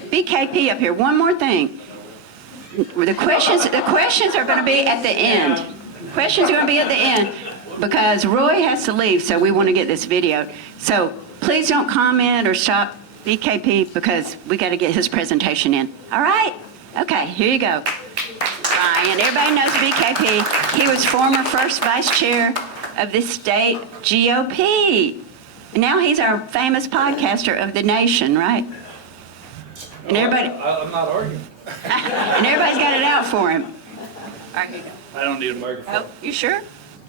get BKP up here. One more thing. The questions are going to be at the end. Questions are going to be at the end because Roy has to leave, so we want to get this video. So please don't comment or stop BKP because we got to get his presentation in. All right? Okay, here you go. Brian, everybody knows BKP. He was former first vice chair of the state GOP. And now he's our famous podcaster of the nation, right? And everybody, I'm not arguing. and everybody's got it out for him. All right, here you go. I don't need a microphone. Oh, you sure?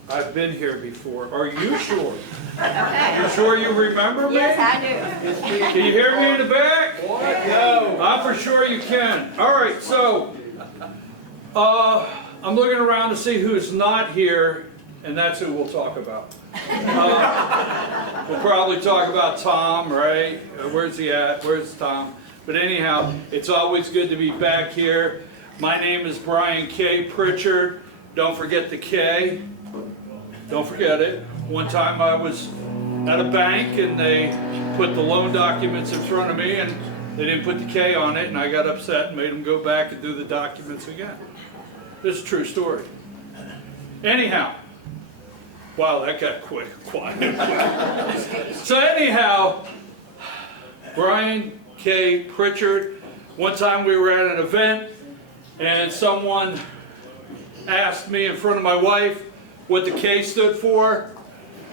I've been here before. Are you sure? Okay. You sure you remember me? Yes, I do. Can you hear me in the back? No. I'm for sure you can. All right, so I'm looking around to see who's not here, and that's who we'll talk about. We'll probably talk about Tom, right? Where's he at? Where's Tom? But anyhow, it's always good to be back here. My name is Brian K. Pritchard. Don't forget the K. Don't forget it. One time I was at a bank and they put the loan documents in front of me and they didn't put the K on it, and I got upset and made them go back and do the documents again. This is a true story. Anyhow, wow, that got quiet. So anyhow, Brian K. Pritchard. One time we were at an event and someone asked me in front of my wife what the K stood for,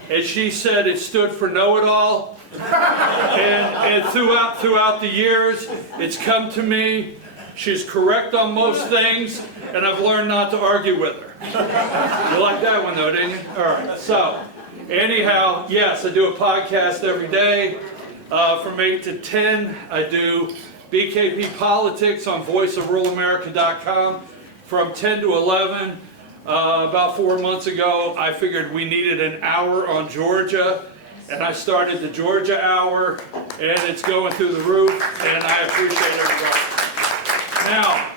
and she said it stood for know-it-all. And throughout the years, it's come to me. She's correct on most things, and I've learned not to argue with her. You like that one though, didn't you? All right, so anyhow, yes, I do a podcast every day from 8 to 10. I do BKP Politics on voiceofruralamerica.com from 10 to 11. About 4 months ago, I figured we needed an hour on Georgia, and I started the Georgia Hour, and it's going through the roof, and I appreciate everybody. Now,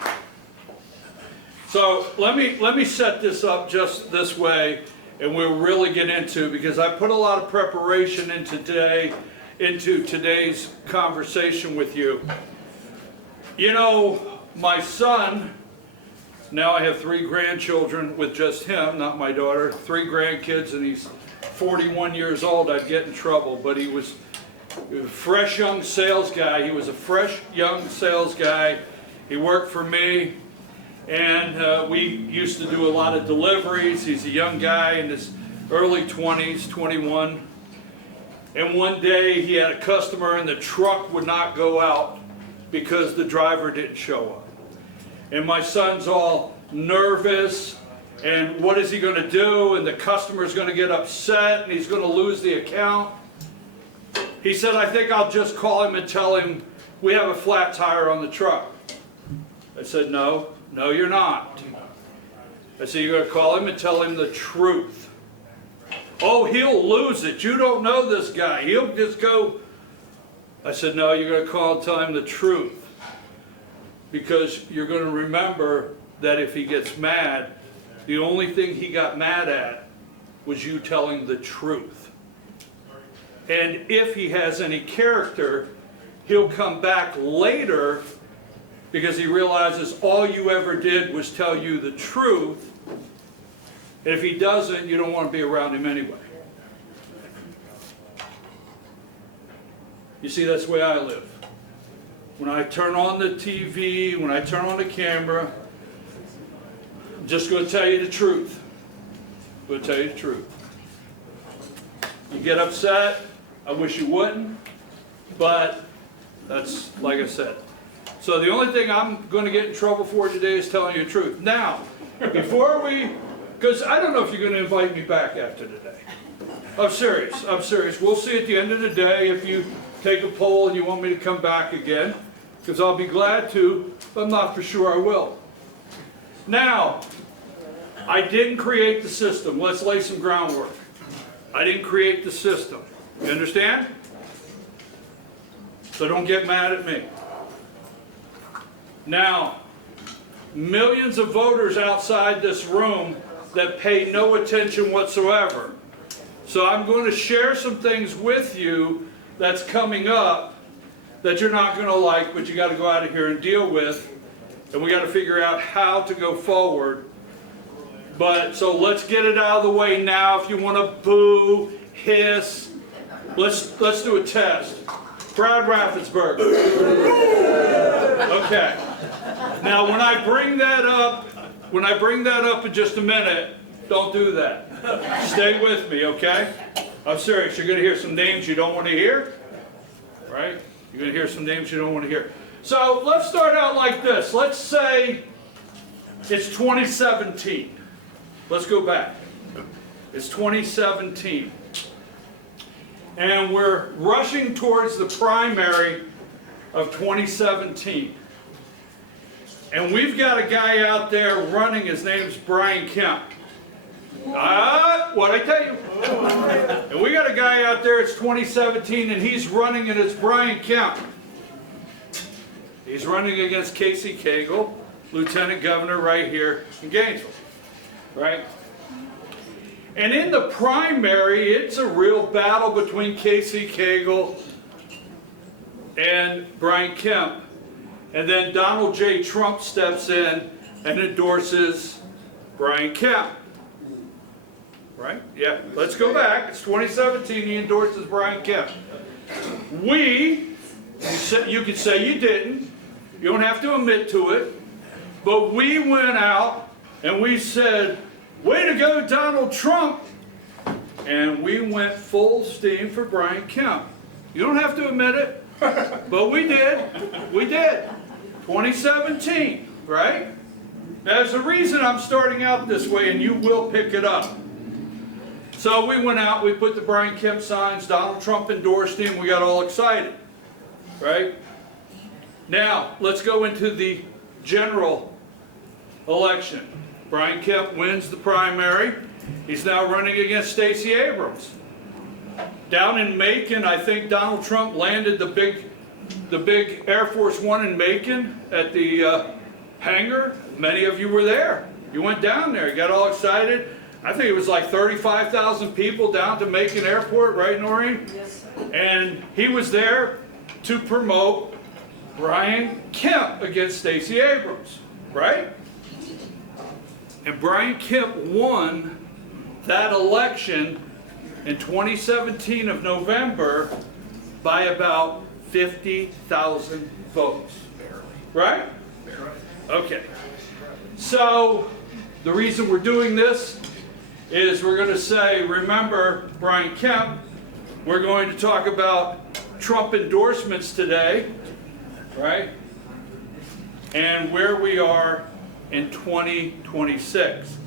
so let me set this up just this way, and we'll really get into, because I put a lot of preparation into today's conversation with you. You know, my son, now I have 3 grandchildren with just him, not my daughter, 3 grandkids, and he's 41 years old. I'd get in trouble, but he was a fresh young sales guy. He was a fresh young sales guy. He worked for me, and we used to do a lot of deliveries. He's a young guy in his early 20s, 21. And one day he had a customer and the truck would not go out because the driver didn't show up. And my son's all nervous, and what is he going to do? And the customer's going to get upset, and he's going to lose the account. He said, I think I'll just call him and tell him we have a flat tire on the truck. I said, no, you're not. I said, you're going to call him and tell him the truth. Oh, he'll lose it. You don't know this guy. He'll just go. I said, no, you're going to call and tell him the truth. Because you're going to remember that if he gets mad, the only thing he got mad at was you telling the truth. And if he has any character, he'll come back later because he realizes all you ever did was tell you the truth. And if he doesn't, you don't want to be around him anyway. You see, that's the way I live. When I turn on the TV, when I turn on the camera, I'm just going to tell you the truth. I'm going to tell you the truth. You get upset, I wish you wouldn't, but that's like I said. So the only thing I'm going to get in trouble for today is telling you the truth. Now, before we, because I don't know if you're going to invite me back after today. I'm serious. We'll see at the end of the day if you take a poll and you want me to come back again, because I'll be glad to, but I'm not for sure I will. Now, I didn't create the system. Let's lay some groundwork. I didn't create the system. You understand? So don't get mad at me. Now, millions of voters outside this room that pay no attention whatsoever. So I'm going to share some things with you that's coming up that you're not going to like, but you got to go out of here and deal with. And we got to figure out how to go forward. But so let's get it out of the way now. If you want to boo, hiss, let's do a test. Brad Raffensperger. Okay. Now when I bring that up in just a minute, don't do that. Stay with me, okay? I'm serious. You're going to hear some names you don't want to hear, right? You're going to hear some names you don't want to hear. So let's start out like this. Let's say it's 2017. Let's go back. It's 2017. And we're rushing towards the primary of 2017. And we've got a guy out there running. His name's Brian Kemp. What'd I tell you? And we got a guy out there, it's 2017, and he's running, and it's Brian Kemp. He's running against Casey Cagle, Lieutenant Governor right here in Gainesville, right? And in the primary, it's a real battle between Casey Cagle and Brian Kemp. And then Donald J. Trump steps in and endorses Brian Kemp. Right? Yeah, let's go back. It's 2017, he endorses Brian Kemp. You could say you didn't. You don't have to admit to it. But we went out and we said, way to go, Donald Trump. And we went full steam for Brian Kemp. You don't have to admit it, but we did. We did. 2017, right? There's a reason I'm starting out this way, and you will pick it up. So we went out, we put the Brian Kemp signs, Donald Trump endorsed him, we got all excited, right? Now, let's go into the general election. Brian Kemp wins the primary. He's now running against Stacey Abrams. Down in Macon, I think Donald Trump landed the big Air Force One in Macon at the hangar. Many of you were there. You went down there, you got all excited. I think it was like 35,000 people down to Macon Airport, right, Noreen? Yes, sir. And he was there to promote Brian Kemp against Stacey Abrams, right? And Brian Kemp won that election in 2017 of November by about 50,000 votes, right? Okay. So the reason we're doing this is we're going to say, remember Brian Kemp. We're going to talk about Trump endorsements today, right? And where we are in 2026.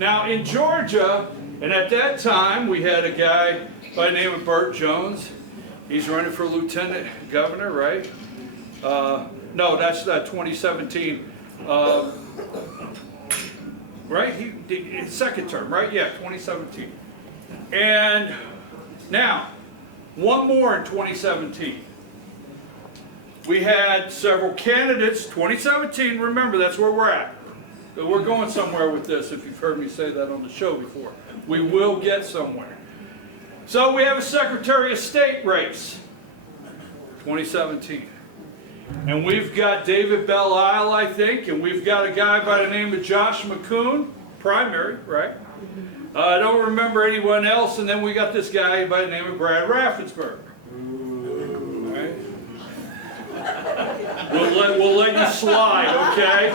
Now in Georgia, and at that time we had a guy by the name of Burt Jones. He's running for lieutenant governor, right? No, that's not 2017. Right? His second term, right? Yeah, 2017. And now, one more in 2017. We had several candidates. 2017, remember, that's where we're at. So we're going somewhere with this, if you've heard me say that on the show before. We will get somewhere. So we have a Secretary of State race, 2017. And we've got David Belle Isle, I think, and we've got a guy by the name of Josh McCoon, primary, right? I don't remember anyone else, and then we got this guy by the name of Brad Raffensperger. Right? We'll let you slide, okay?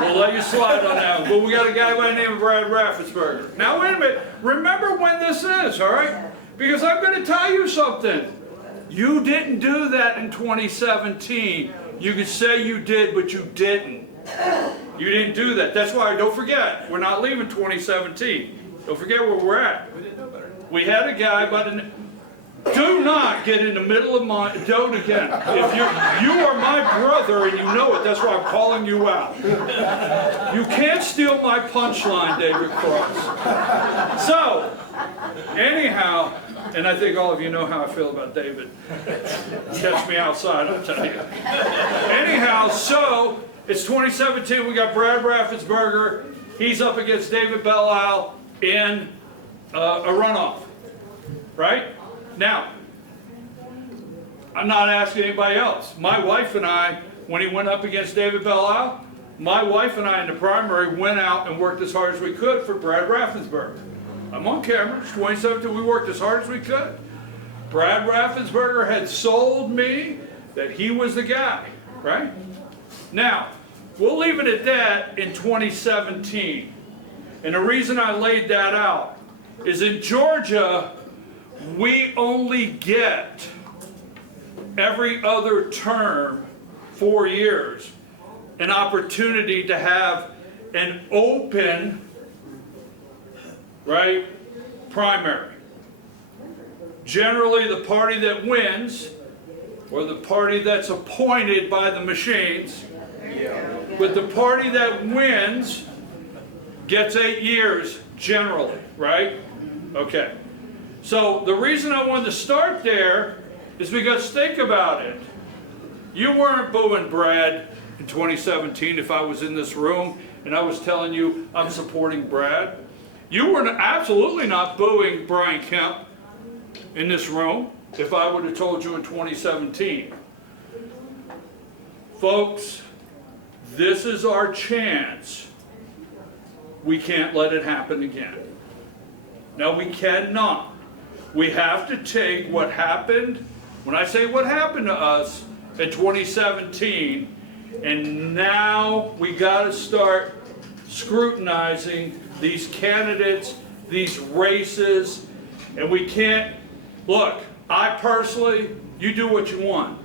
We'll let you slide on that one. But we got a guy by the name of Brad Raffensperger. Now, wait a minute. Remember when this is, all right? Because I'm going to tell you something. You didn't do that in 2017. You could say you did, but you didn't. You didn't do that. That's why, don't forget, we're not leaving 2017. Don't forget where we're at. We had a guy by the... Do not get in the middle of my... Don't again. If you are my brother and you know it, that's why I'm calling you out. You can't steal my punchline, David Cross. So, anyhow... And I think all of you know how I feel about David. Catch me outside, I'll tell you. Anyhow, so it's 2017. We got Brad Raffensperger. He's up against David Belle Isle in a runoff. Right? Now, I'm not asking anybody else. My wife and I, when he went up against David Belle, my wife and I in the primary went out and worked as hard as we could for Brad Raffensperger. I'm on camera, it's 2017, we worked as hard as we could. Brad Raffensperger had sold me that he was the guy, right? Now, we'll leave it at that in 2017. And the reason I laid that out is in Georgia, we only get every other term, 4 years, an opportunity to have an open, right, primary. Generally, the party that wins, or the party that's appointed by the machines, but the party that wins gets 8 years, generally, right? Okay. So the reason I wanted to start there is because think about it. You weren't booing Brad in 2017 if I was in this room and I was telling you I'm supporting Brad. You were absolutely not booing Brian Kemp in this room if I would have told you in 2017. Folks, this is our chance. We can't let it happen again. No, we cannot. We have to take what happened, when I say what happened to us in 2017, and now we got to start scrutinizing these candidates, these races, and we can't, look, I personally, you do what you want.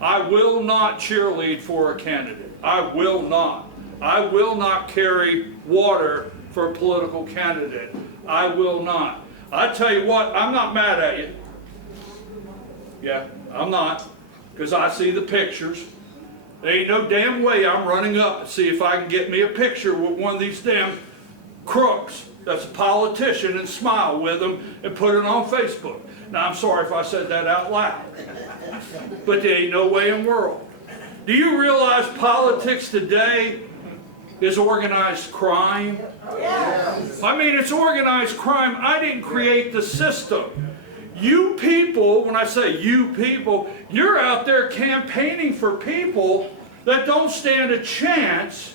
I will not cheerlead for a candidate. I will not. I will not carry water for a political candidate. I will not. I tell you what, I'm not mad at you. Yeah, I'm not, because I see the pictures. There ain't no damn way I'm running up to see if I can get me a picture with one of these damn crooks that's a politician and smile with them and put it on Facebook. Now, I'm sorry if I said that out loud, but there ain't no way in the world. Do you realize politics today is organized crime? Yes. I mean, it's organized crime. I didn't create the system. You people, when I say you people, you're out there campaigning for people that don't stand a chance,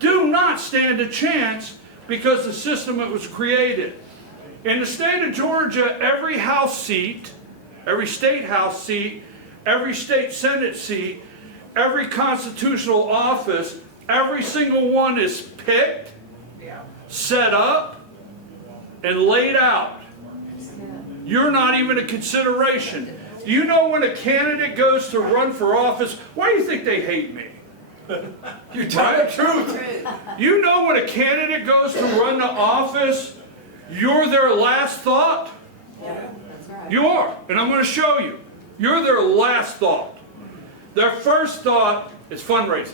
do not stand a chance, because the system that was created. In the state of Georgia, every House seat, every state House seat, every state Senate seat, every constitutional office, every single one is picked, set up, and laid out. You're not even a consideration. Do you know when a candidate goes to run for office, why do you think they hate me? You're telling the truth. You know when a candidate goes to run the office, you're their last thought? Yeah, that's right. You are, and I'm going to show you. You're their last thought. Their first thought is fundraising.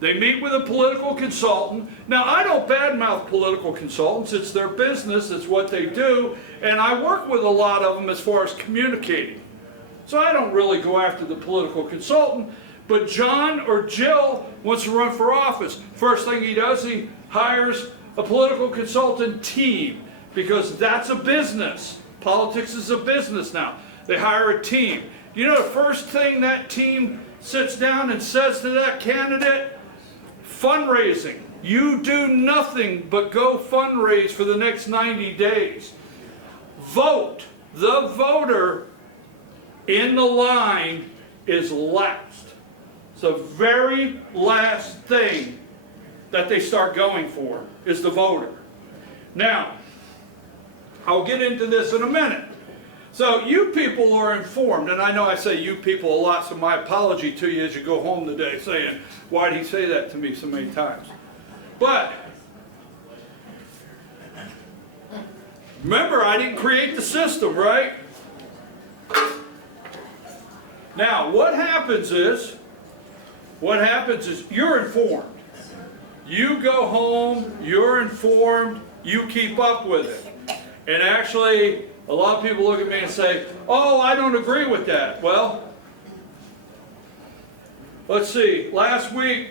They meet with a political consultant. Now, I don't badmouth political consultants. It's their business. It's what they do. And I work with a lot of them as far as communicating. So I don't really go after the political consultant. But John or Jill wants to run for office. First thing he does, he hires a political consultant team, because that's a business. Politics is a business now. They hire a team. You know the first thing that team sits down and says to that candidate? Fundraising. You do nothing but go fundraise for the next 90 days. Vote. The voter in the line is last. It's the very last thing that they start going for is the voter. Now, I'll get into this in a minute. So you people are informed, and I know I say you people a lot, so my apology to you as you go home today saying, why did he say that to me so many times? But, remember, I didn't create the system, right? Now, what happens is you're informed. You go home, you're informed, you keep up with it. And actually, a lot of people look at me and say, oh, I don't agree with that. Well, let's see. Last week,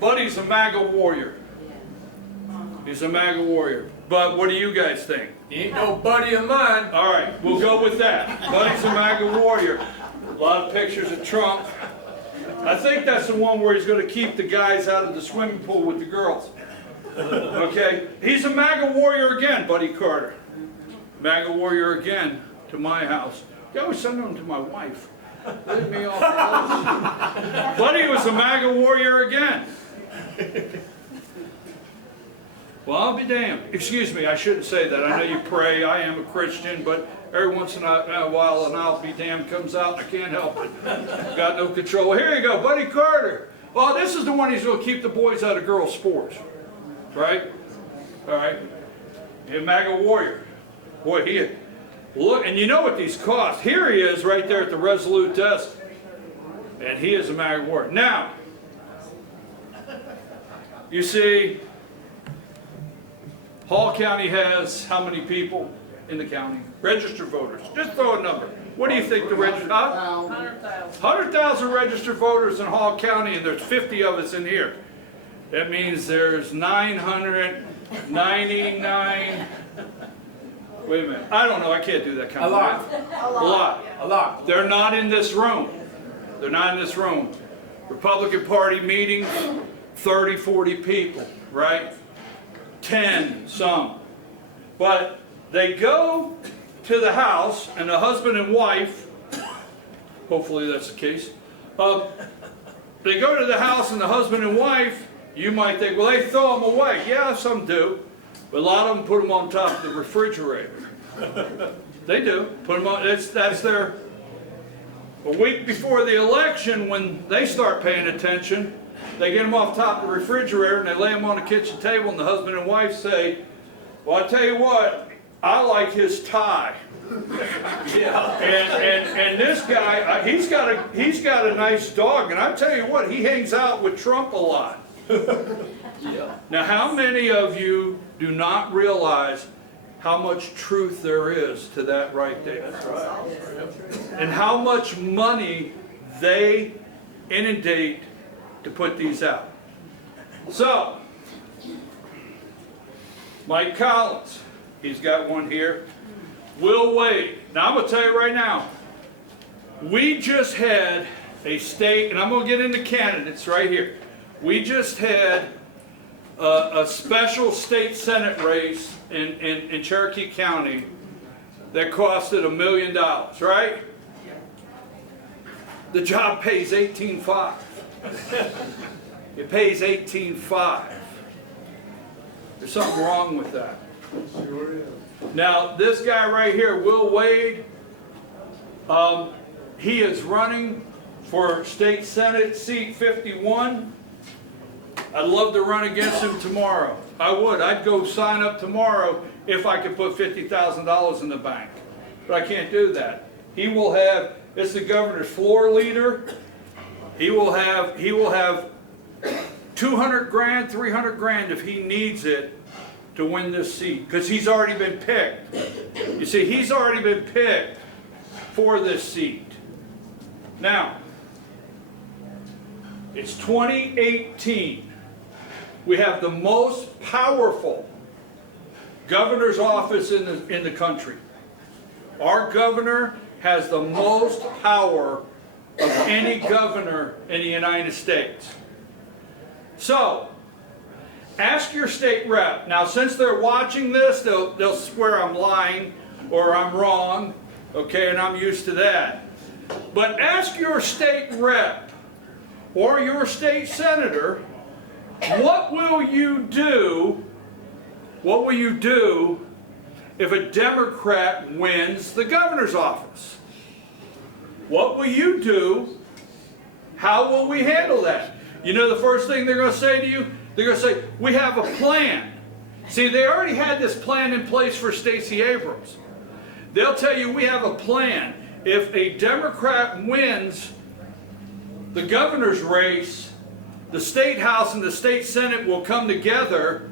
Buddy's a MAGA warrior. He's a MAGA warrior. But what do you guys think? He ain't no buddy of mine. All right, we'll go with that. Buddy's a MAGA warrior. A lot of pictures of Trump. I think that's the one where he's going to keep the guys out of the swimming pool with the girls. Okay? He's a MAGA warrior again, Buddy Carter. MAGA warrior again to my house. You always send them to my wife. Leave me off the list. Buddy was a MAGA warrior again. Well, I'll be damned. Excuse me, I shouldn't say that. I know you pray. I am a Christian, but every once in a while an I'll be damned comes out. I can't help it. Got no control. Well, here you go, Buddy Carter. Well, this is the one he's going to keep the boys out of girls' sports. Right? All right. A MAGA warrior. Boy, he look, and you know what these cost. Here he is right there at the Resolute desk. And he is a MAGA warrior. Now, you see, Hall County has how many people in the county? Registered voters. Just throw a number. What do you think the registered? 100,000. 100,000 registered voters in Hall County, and there's 50 of us in here. That means there's 999. Wait a minute. I don't know. I can't do that kind of math. A lot. A lot. They're not in this room. They're not in this room. Republican Party meetings, 30, 40 people, right? 10, some. But they go to the house, and the husband and wife, hopefully that's the case, they go to the house and the husband and wife, you might think, well, they throw them away. Yeah, some do. But a lot of them put them on top of the refrigerator. They do. Put them on, that's their, a week before the election, when they start paying attention, they get them off top of the refrigerator and they lay them on the kitchen table, and the husband and wife say, well, I tell you what, I like his tie. And this guy, he's got a nice dog, and I tell you what, he hangs out with Trump a lot. Now, how many of you do not realize how much truth there is to that right there? That's right. And how much money they inundate to put these out. So, Mike Collins, he's got one here. Will Wade. Now I'm going to tell you right now, we just had a state, and I'm going to get into candidates right here. We just had a special state senate race in Cherokee County that costed $1 million, right? The job pays $18,500. It pays $18,500. There's something wrong with that. Sure is. Now, this guy right here, Will Wade, he is running for state senate seat 51. I'd love to run against him tomorrow. I would. I'd go sign up tomorrow if I could put $50,000 in the bank. But I can't do that. He will have, it's the governor's floor leader. He will have 200 grand, 300 grand if he needs it to win this seat, because he's already been picked. You see, he's already been picked for this seat. Now, it's 2018. We have the most powerful governor's office in the country. Our governor has the most power of any governor in the United States. So, ask your state rep. Now, since they're watching this, they'll swear I'm lying or I'm wrong, okay, and I'm used to that. But ask your state rep or your state senator, what will you do if a Democrat wins the governor's office? What will you do? How will we handle that? You know the first thing they're going to say to you? They're going to say, we have a plan. See, they already had this plan in place for Stacey Abrams. They'll tell you, we have a plan. If a Democrat wins the governor's race, the State House and the State Senate will come together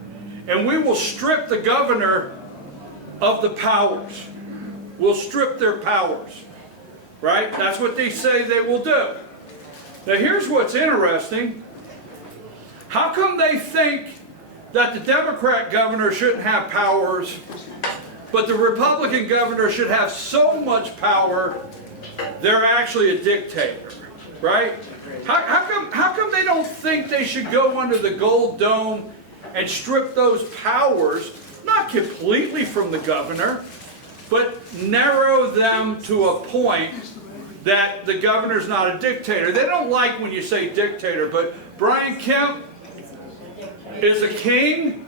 and we will strip the governor of the powers. We'll strip their powers. Right? That's what they say they will do. Now here's what's interesting. How come they think that the Democrat governor shouldn't have powers, But the Republican governor should have so much power, they're actually a dictator, right? How come they don't think they should go under the gold dome and strip those powers, not completely from the governor, but narrow them to a point that the governor's not a dictator? They don't like when you say dictator, but Brian Kemp is a king.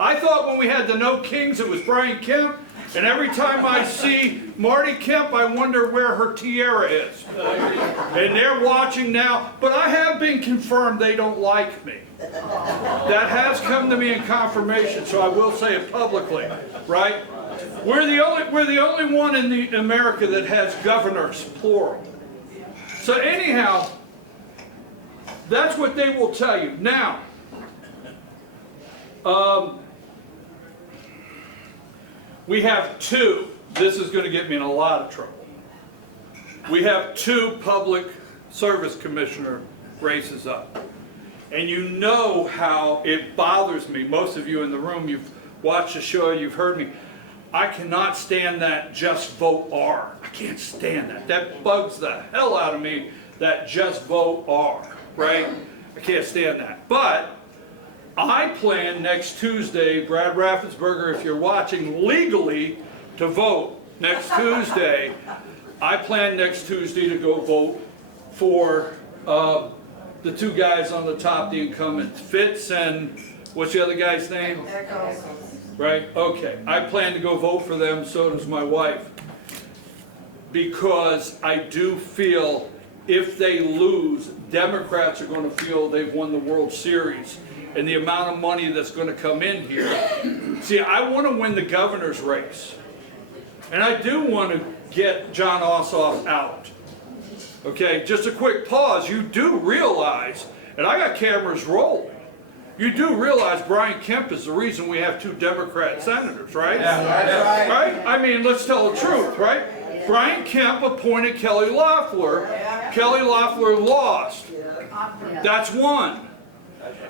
I thought when we had the No Kings it was Brian Kemp, and every time I see Marty Kemp I wonder where her tiara is. And they're watching now, but I have been confirmed they don't like me. That has come to me in confirmation, so I will say it publicly, right? We're the only one in America that has governors, plural. So anyhow, that's what they will tell you. Now, we have two, this is going to get me in a lot of trouble. We have two public service commissioner races up. And you know how it bothers me. Most of you in the room, you've watched the show, you've heard me. I cannot stand that just vote R. I can't stand that. That bugs the hell out of me, that just vote R, right? I can't stand that. But I plan next Tuesday, Brad Raffensperger, if you're watching, legally to vote next Tuesday. I plan next Tuesday to go vote for the two guys on the top, the incumbent, Fitz and what's the other guy's name? Right, okay. I plan to go vote for them, so does my wife. Because I do feel if they lose, Democrats are going to feel they've won the World Series. And the amount of money that's going to come in here. See, I want to win the governor's race. And I do want to get John Ossoff out. Okay, just a quick pause. You do realize, and I got cameras rolling, you do realize Brian Kemp is the reason we have two Democrat senators, right? Yeah, that's right. Right? I mean, let's tell the truth, right? Brian Kemp appointed Kelly Loeffler. Kelly Loeffler lost. That's one.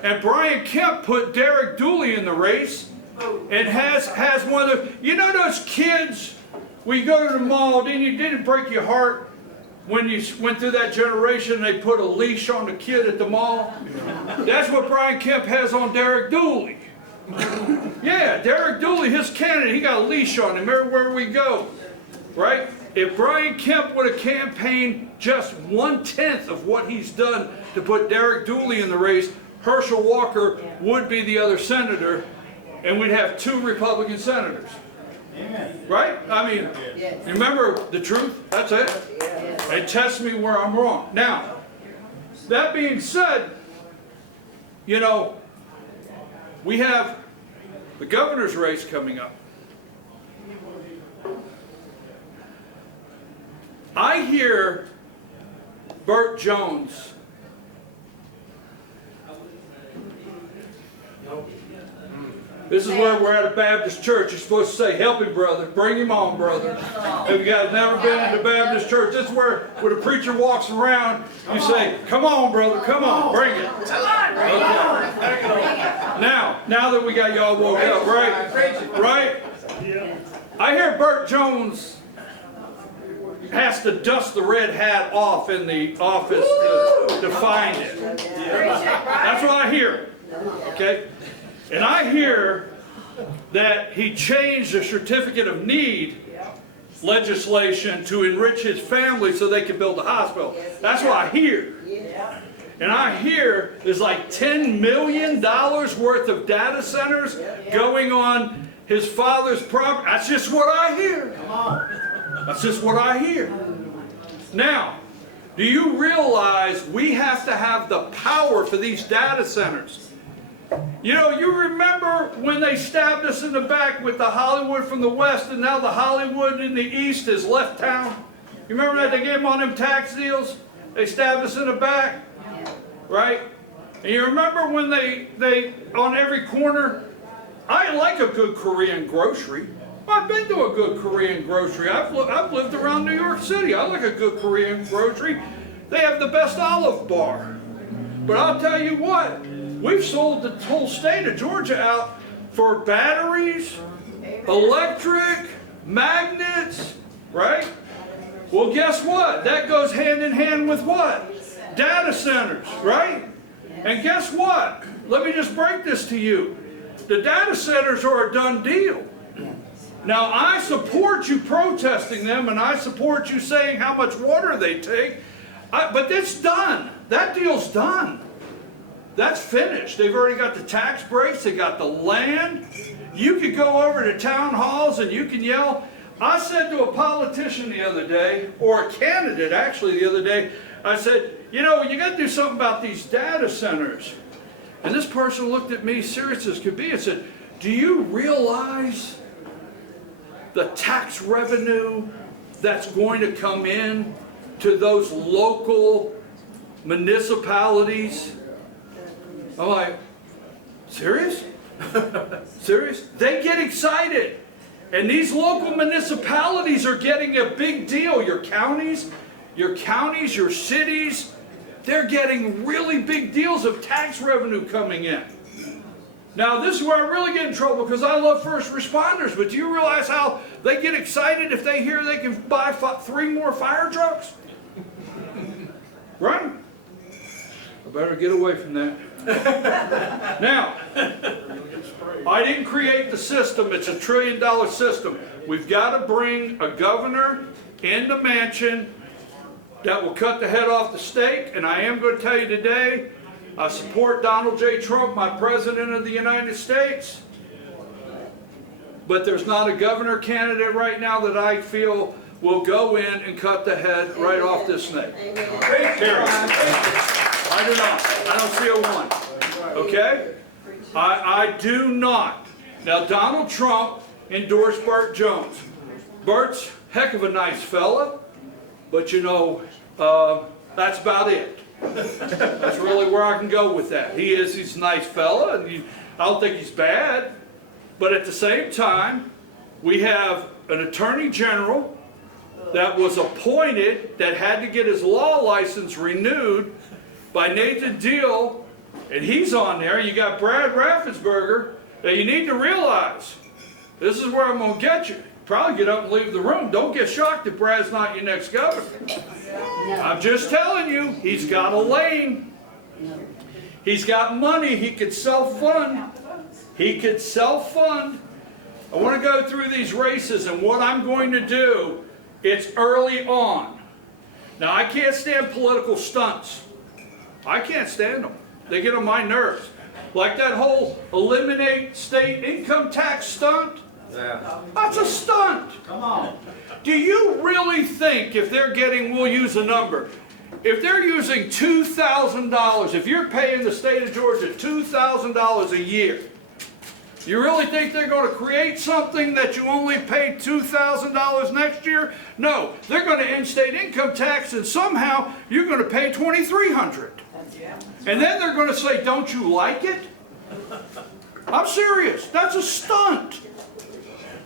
And Brian Kemp put Derek Dooley in the race and has one of the, you know those kids, when you go to the mall, didn't break your heart when you went through that generation and they put a leash on the kid at the mall? That's what Brian Kemp has on Derek Dooley. Yeah, Derek Dooley, his candidate, he got a leash on him everywhere we go, right? If Brian Kemp would have campaigned just 1/10 of what he's done to put Derek Dooley in the race, Herschel Walker would be the other senator, and we'd have two Republican senators. Right? I mean, remember the truth? That's it. And test me where I'm wrong. Now, that being said, you know, we have the governor's race coming up. I hear Burt Jones This is where we're at a Baptist church. You're supposed to say, help him, brother. Bring him on, brother. If you guys have never been in a Baptist church, this is where when the preacher walks around, you say, come on, brother, come on, bring it. Okay. Now that we got y'all woke up, right? Right? I hear Burt Jones has to dust the red hat off in the office to find it. That's what I hear. Okay? And I hear that he changed the certificate of need legislation to enrich his family so they could build a hospital. That's what I hear. And I hear there's like $10 million worth of data centers going on his father's property. That's just what I hear. That's just what I hear. Now, do you realize we have to have the power for these data centers? You know, you remember when they stabbed us in the back with the Hollywood from the west, and now the Hollywood in the east has left town? You remember that they gave them on them tax deals? They stabbed us in the back, right? And you remember when they on every corner, I like a good Korean grocery. I've been to a good Korean grocery. I've lived around New York City. I like a good Korean grocery. They have the best Olive Bar. But I'll tell you what, we've sold the whole state of Georgia out for batteries, electric, magnets, right? Well, guess what? That goes hand in hand with what? Data centers, right? And guess what? Let me just break this to you. The data centers are a done deal. Now, I support you protesting them, and I support you saying how much water they take, but it's done. That deal's done. That's finished. They've already got the tax breaks, they got the land. You could go over to town halls and you can yell. I said to a politician the other day, or a candidate actually the other day, I said, you know, you got to do something about these data centers. And this person looked at me serious as could be and said, do you realize the tax revenue that's going to come in to those local municipalities? I'm like, serious? Serious? They get excited. And these local municipalities are getting a big deal. Your counties, your cities, they're getting really big deals of tax revenue coming in. Now, this is where I really get in trouble because I love first responders, but do you realize how they get excited if they hear they can buy 3 more fire trucks? Right? I better get away from that. Now, I didn't create the system. It's a $1 trillion system. We've got to bring a governor in the mansion that will cut the head off the stake, and I am going to tell you today, I support Donald J. Trump, my President of the United States, but there's not a governor candidate right now that I feel will go in and cut the head right off this snake. Period. I do not. I don't see a one. Okay? I do not. Now, Donald Trump endorsed Burt Jones. Burt's heck of a nice fella, but you know, that's about it. That's really where I can go with that. He's a nice fella, and I don't think he's bad. But at the same time, we have an attorney general that was appointed that had to get his law license renewed by Nathan Deal, and he's on there. You got Brad Raffensperger. Now you need to realize, this is where I'm going to get you. Probably get up and leave the room. Don't get shocked if Brad's not your next governor. I'm just telling you, he's got a lane. He's got money. He could self-fund. He could self-fund. I want to go through these races, and what I'm going to do, it's early on. Now, I can't stand political stunts. I can't stand them. They get on my nerves. Like that whole eliminate state income tax stunt. Yeah. That's a stunt. Come on. Do you really think if they're getting, we'll use a number, if they're using $2,000, if you're paying the state of Georgia $2,000 a year, you really think they're going to create something that you only pay $2,000 next year? No, they're going to end state income tax, and somehow you're going to pay $2,300. And then they're going to say, don't you like it? I'm serious. That's a stunt.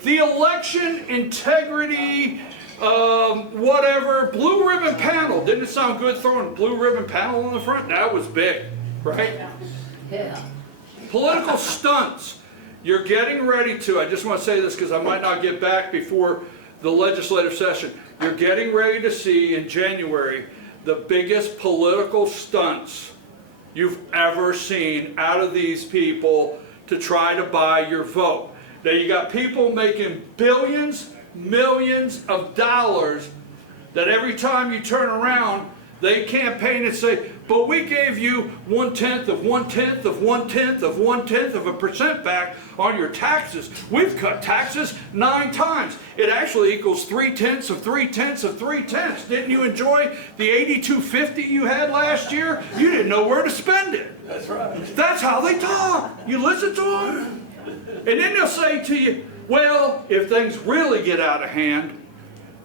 The election integrity, whatever, blue ribbon panel. Didn't it sound good throwing a blue ribbon panel on the front? That was big, right? Yeah. Political stunts. You're getting ready to, I just want to say this because I might not get back before the legislative session. You're getting ready to see in January the biggest political stunts you've ever seen out of these people to try to buy your vote. Now you got people making billions, millions of dollars that every time you turn around, they campaign and say, but we gave you 1/10 of 1/10 of 1/10 of 1/10 of a percent back on your taxes. We've cut taxes 9 times. It actually equals 3/10 of 3/10 of 3/10. Didn't you enjoy the $82.50 you had last year? You didn't know where to spend it. That's right. That's how they talk. You listen to them. And then they'll say to you, well, if things really get out of hand,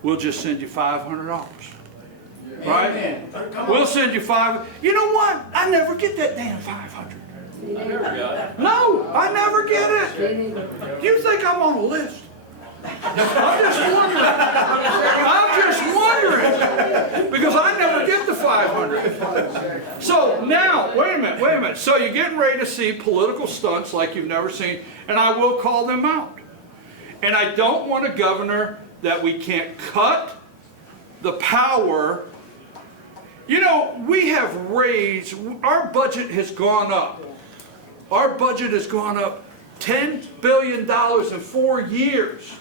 we'll just send you $500. Right? Amen. We'll send you $500. You know what? I never get that damn $500. I never got it. No, I never get it. Do you think I'm on a list? I'm just wondering. Because I never get the $500. So now, wait a minute. So you're getting ready to see political stunts like you've never seen, and I will call them out. And I don't want a governor that we can't cut the power. You know, we have raised, our budget has gone up. Our budget has gone up $10 billion in 4 years.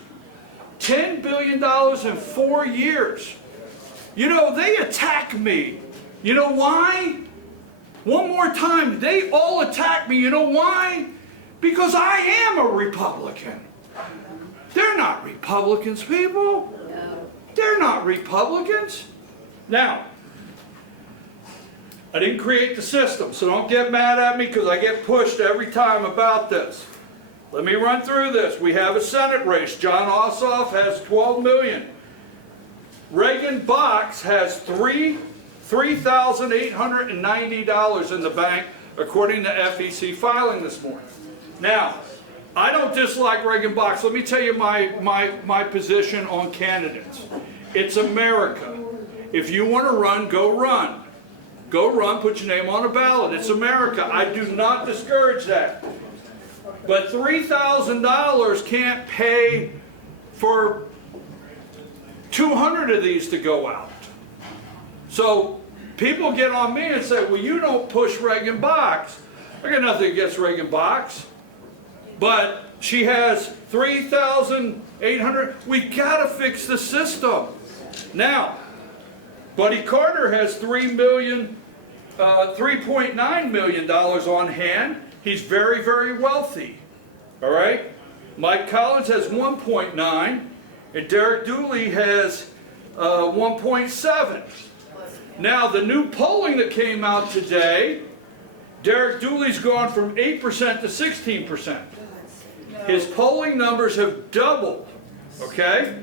$10 billion in 4 years. You know, they attack me. You know why? One more time, they all attack me. You know why? Because I am a Republican. They're not Republicans, people. They're not Republicans. Now, I didn't create the system, so don't get mad at me because I get pushed every time about this. Let me run through this. We have a Senate race. John Ossoff has 12 million. Reagan Box has $3,890 in the bank, according to FEC filing this morning. Now, I don't dislike Reagan Box. Let me tell you my position on candidates. It's America. If you want to run, go run. Go run, put your name on a ballot. It's America. I do not discourage that. But $3,000 can't pay for 200 of these to go out. So people get on me and say, well, you don't push Reagan Box. I got nothing against Reagan Box. But she has 3,800. We got to fix the system. Now, Buddy Carter has $3.9 million on hand. He's very, very wealthy. All right? Mike Collins has 1.9, and Derek Dooley has 1.7. Now, the new polling that came out today, Derek Dooley's gone from 8% to 16%. His polling numbers have doubled. Okay?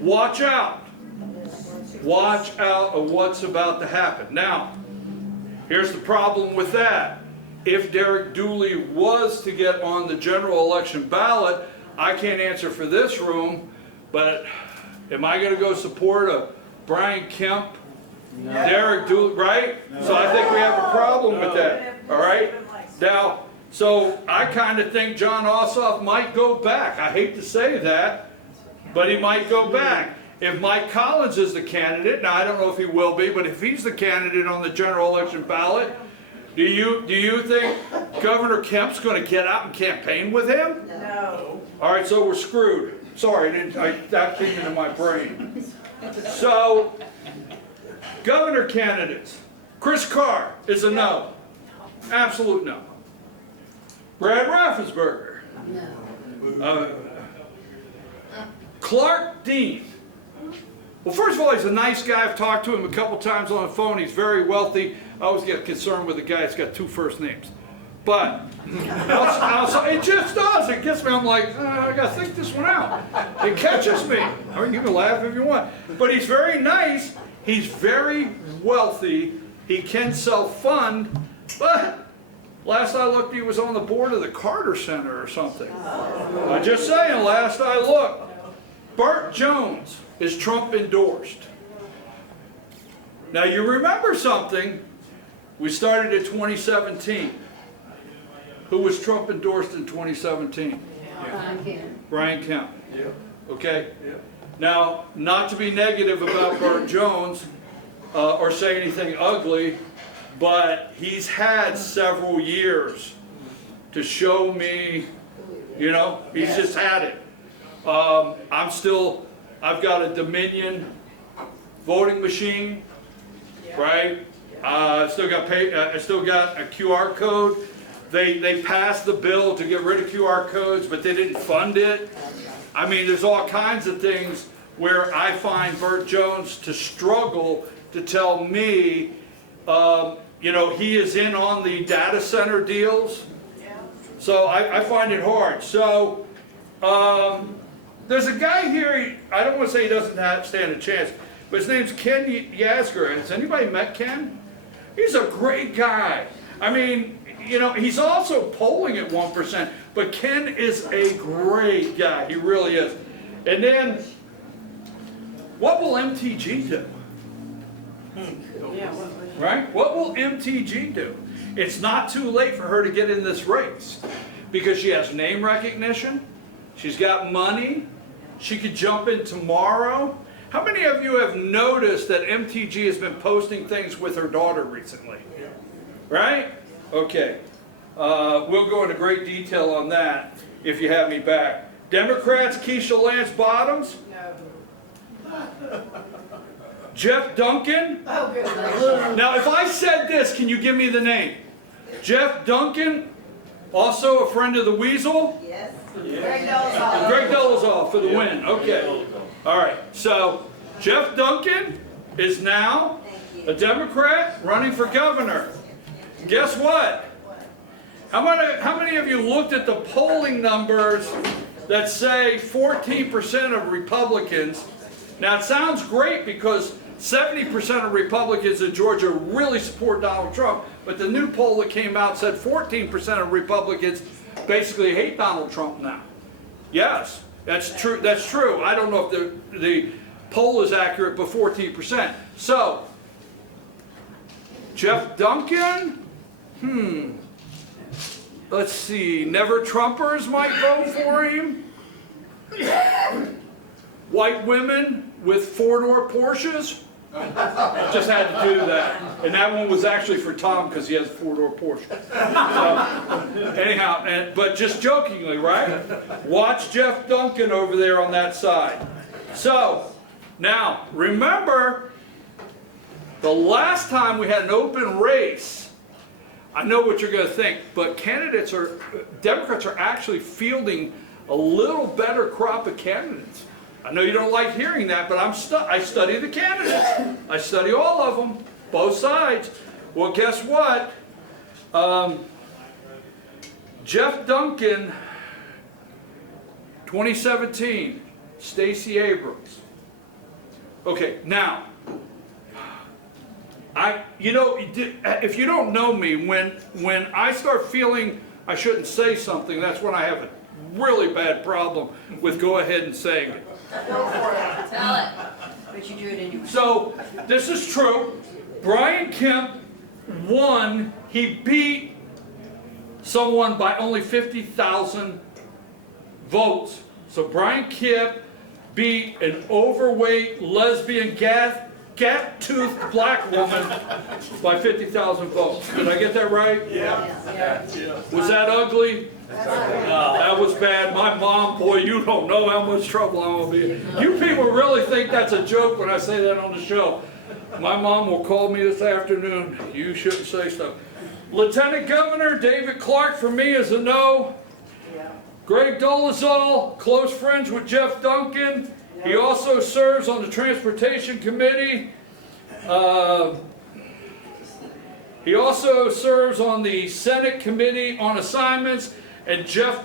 Watch out. Watch out of what's about to happen. Now, here's the problem with that. If Derek Dooley was to get on the general election ballot, I can't answer for this room, but am I going to go support a Brian Kemp, no. Derek Dooley, right? No. So I think we have a problem with that, all right? Now, so I kind of think John Ossoff might go back. I hate to say that, but he might go back. If Mike Collins is the candidate, now I don't know if he will be, but if he's the candidate on the general election ballot, do you think Governor Kemp's going to get out and campaign with him? No. All right, so we're screwed. Sorry, that came into my brain. So, governor candidates. Chris Carr is a no. Absolute no. Brad Raffensperger. No. Clark Dean. Well, first of all, he's a nice guy. I've talked to him a couple times on the phone. He's very wealthy. I always get concerned with a guy that's got 2 first names. But it just does. It gets me. I'm like, I got to think this one out. It catches me. I mean, you can laugh if you want. But he's very nice. He's very wealthy. He can self-fund. But last I looked, he was on the board of the Carter Center or something. I'm just saying, last I looked. Burt Jones is Trump endorsed. Now you remember something, we started at 2017. Who was Trump endorsed in 2017? Brian Kemp. Brian Kemp. Yeah. Okay? Yeah. Now, not to be negative about Burt Jones or say anything ugly, but he's had several years to show me, you know, he's just had it. I've got a Dominion voting machine, right? I still got a QR code. They passed the bill to get rid of QR codes, but they didn't fund it. I mean, there's all kinds of things where I find Burt Jones to struggle to tell me, you know, he is in on the data center deals. So I find it hard. So there's a guy here, I don't want to say he doesn't stand a chance, but his name's Ken Yasgur. Has anybody met Ken? He's a great guy. I mean, you know, he's also polling at 1%, but Ken is a great guy. He really is. And then, what will MTG do? Right? What will MTG do? It's not too late for her to get in this race because she has name recognition. She's got money. She could jump in tomorrow. How many of you have noticed that MTG has been posting things with her daughter recently? Right? Okay. We'll go into great detail on that if you have me back. Democrats, Keisha Lance Bottoms. Jeff Duncan. Oh, good gracious. Now, if I said this, can you give me the name? Jeff Duncan, also a friend of the Weasel. Yes. Greg Dolezal. Greg Dolezal for the win. Okay. All right. So, Jeff Duncan is now a Democrat running for governor. Guess what? How many of you looked at the polling numbers that say 14% of Republicans? Now, it sounds great because 70% of Republicans in Georgia really support Donald Trump, but the new poll that came out said 14% of Republicans basically hate Donald Trump now. Yes, that's true. That's true. I don't know if the poll is accurate, but 14%. So, Jeff Duncan, let's see, Never Trumpers might vote for him. White women with four-door Porsches. Just had to do that. And that one was actually for Tom because he has a four-door Porsche. So, anyhow, but just jokingly, right? Watch Jeff Duncan over there on that side. So, now, remember, the last time we had an open race, I know what you're going to think, but Democrats are actually fielding a little better crop of candidates. I know you don't like hearing that, but I study the candidates. I study all of them, both sides. Well, guess what? Jeff Duncan, 2017, Stacey Abrams. Okay, now, if you don't know me, when I start feeling I shouldn't say something, that's when I have a really bad problem with go ahead and saying it. Go for it. Tell it. But you do it anyway. So, this is true. Brian Kemp won. He beat someone by only 50,000 votes. So Brian Kemp beat an overweight, lesbian, gap-toothed black woman by 50,000 votes. Did I get that right? Yeah. Was that ugly? That was bad. My mom, boy, you don't know how much trouble I'm going to be in. You people really think that's a joke when I say that on the show. My mom will call me this afternoon. You shouldn't say stuff. Lieutenant Governor David Clark for me is a no. Greg Dolezal, close friends with Jeff Duncan. He also serves on the Transportation Committee. He also serves on the Senate Committee on Assignments. And Greg